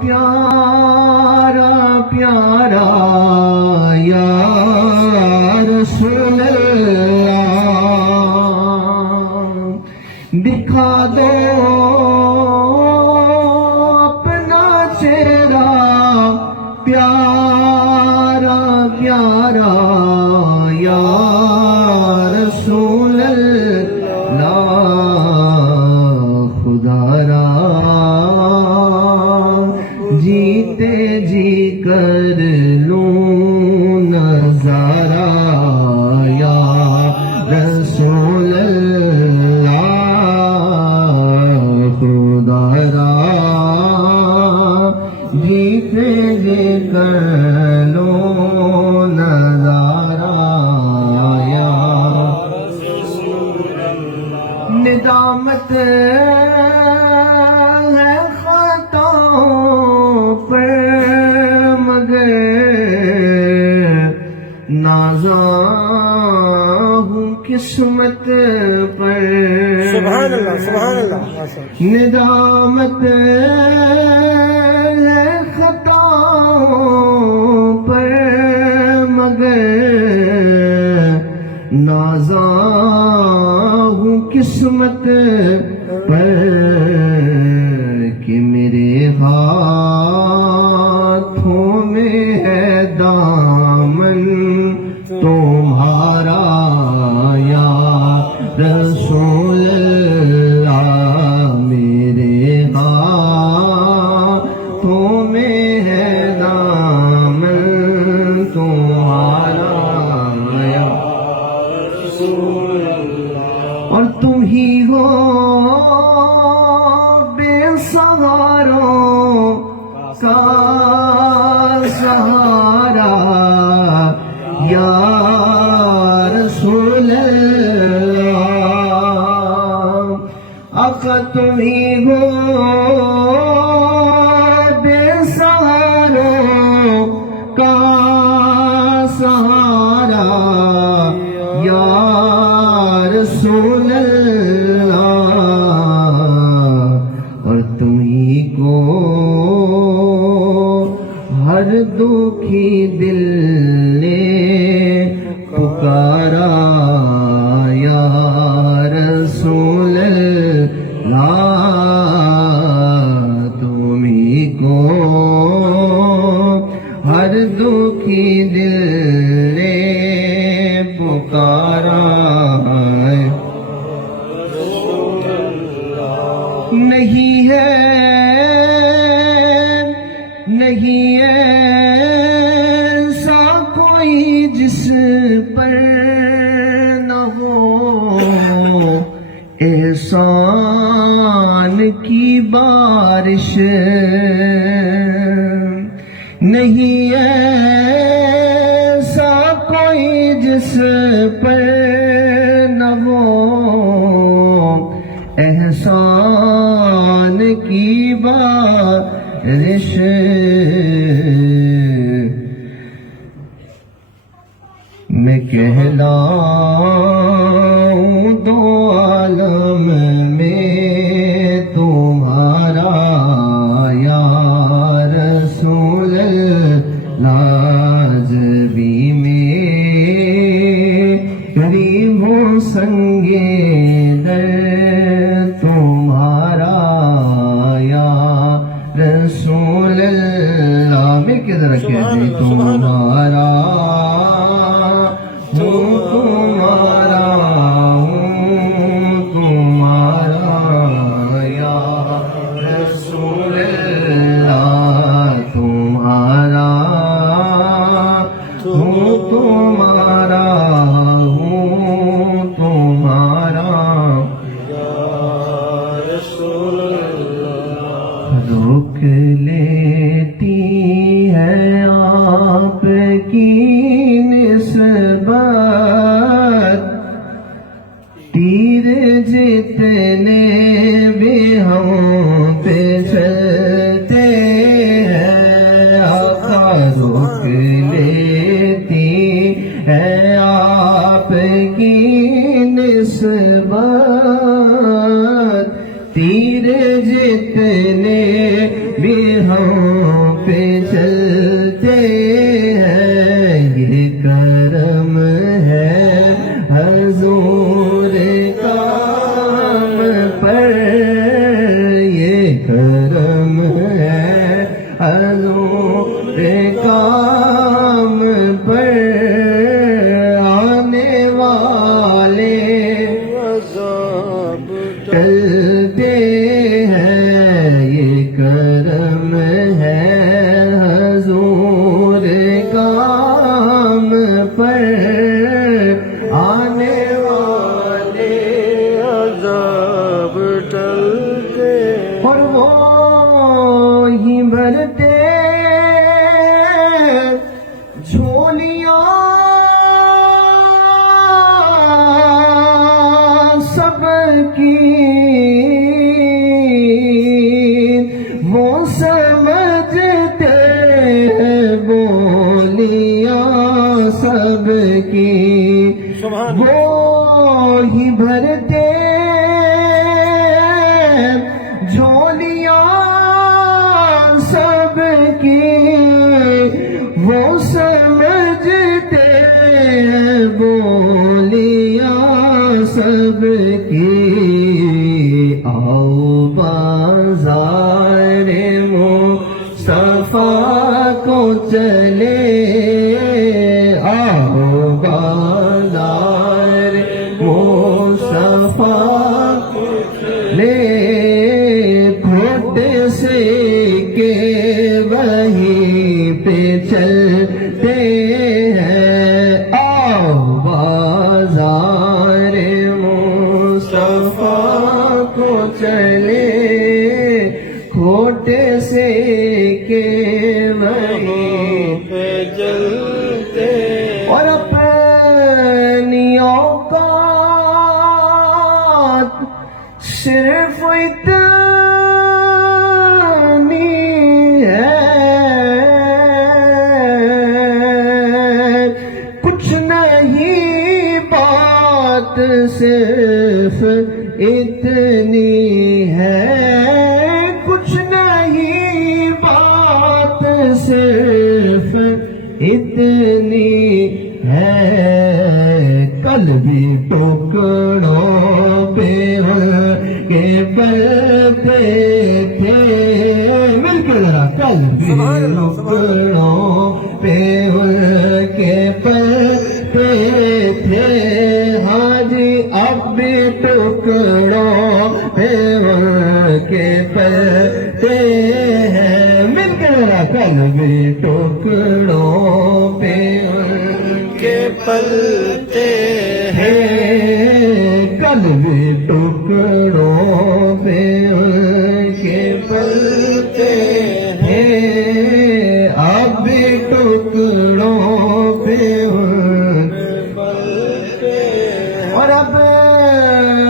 پیارا پیارا یا رسول اللہ، دکھا دو اپنا چہرہ پیارا پیارا یا رسول اللہ، خدا را جیتے جی کر لوں نظارہ یا رسول اللہ، خدا را جیتے جی کر لوں نظارہ یا ندامت ہے خطاؤں پر مگر نازاں ہوں قسمت پر، سبحان اللہ سبحان اللہ۔ ندامت ہے خطاؤں پر مگر نازاں ہوں قسمت پر، کہ میرے ہاتھوں میں ہے دامن تمہارا یا رسول اللہ، میرے ہاتھوں میں ہے دامن تمہارا یا رسول اللہ، اور تم ہی ہو بے سہاروں کا سہارا یا رسول اللہ، آقا تم ہی ہو بے سہاروں کا سہارا یا رسول اللہ، اور تم ہی کو ہر دکھی دل نے پکارا یا رسول اللہ، تم ہی کو ہر دکھی دل نے پکارا، نہیں ہے ایسا کوئی جس پر نہ ہو احسان کی بارش، نہیں ایسا کوئی جس پر نہ ہو احسان کی بارش، میں کہلاؤں دو عالم میں تمہارا یا رسول اللہ، جبی میں قریب ہوں سنگے در تمہارا یا رسول اللہ، میں کدھر کہتے تمہارا ہوں تمہارا یا رسول اللہ، تمہارا ہوں تمہارا یا رسول اللہ، روک لیتی ہے آپ کی نسبت، تیر جتنے بھی ہم پہ چلتے ہیں، آقا روک لیتی ہے آپ کی نسبت، تیر جتنے بھی ہم کرم ہے حضور کام پر آنے والے عذاب ٹلتے ہیں، یہ کرم ہے حضور کام پر آنے والے عذاب ٹلتے اور وہ ہی بھرتے جھولیاں سب کی، وہ سمجھتے ہیں بولیاں سب کی، سبحان وہ ہی بھرتے جھولیاں سب کی، وہ سمجھتے ہیں بولیاں سب کی۔ آؤ بازار مصطفیٰ کو چلے، آؤ بازار مصطفیٰ کو لے، کھوٹے سے کے وہیں پہ چلتے ہیں، آؤ بازار مصطفیٰ کو چلے، کھوٹے سے کے وہیں پہ جلتے اور اپنی اوقات صرف اتنی ہے، کچھ نہیں بات صرف اتنی ہے، کچھ نہیں بات صرف اتنی ہے، کل بھی ٹکڑوں پہ کے پلتے تھے، مل کے ذرا، کل بھی ٹکڑوں پہ کے پلتے تھے، ہاں جی اب بھی ٹکڑوں پہ کے پلتے ہیں، مل کے ذرا، کل بھی ٹکڑوں پہ کے پلتے ہیں، کل بھی ٹکڑوں پہ کے پلتے ہیں، اب بھی ٹکڑوں پہ پلتے اور اب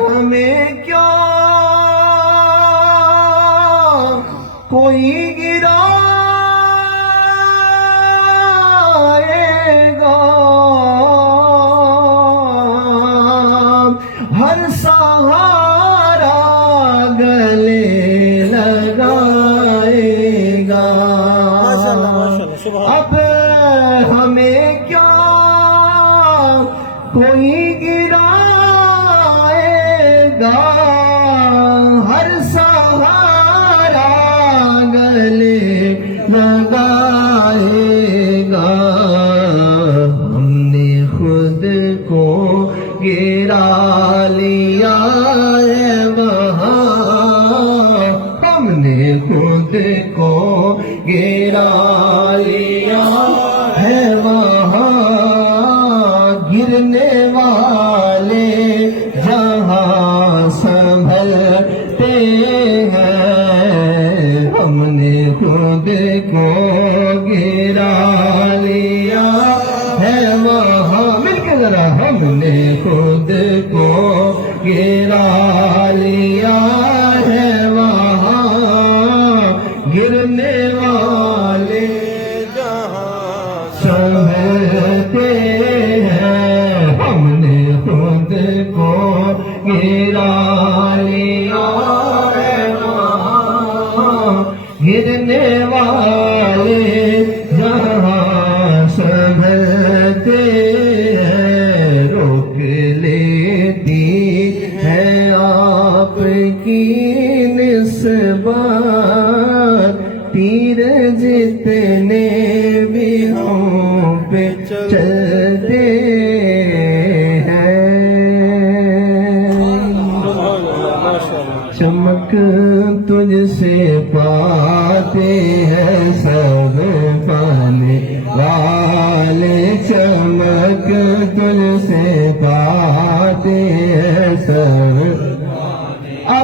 ہمیں کیا کوئی گرائے گا، ہر سہارا گلے لگائے گا، اب ہمیں کیا کوئی گرائے گا، ہر سہارا گلے لگائے گا، ہم نے خود کو گرا لیا ہے وہاں، ہم نے خود کو گرا لیا ہے وہاں، گرنے والے جہاں سنبھلتے ہیں، ہم نے خود کو گرا لیا ہے وہاں، مل کے ذرا، ہم نے خود کو گرا لیا ہے وہاں، گرنے والے جہاں سنبھلتے ہیں، ہم نے خود کو گرا لیا ہے وہاں، گرنے والے جہاں سنبھلتے ہیں، روک لیتی ہے آپ کی بار تیر جتنے بھی ہوں پہ چلتے ہیں، سبحان اللہ، ماشاء اللہ۔ چمک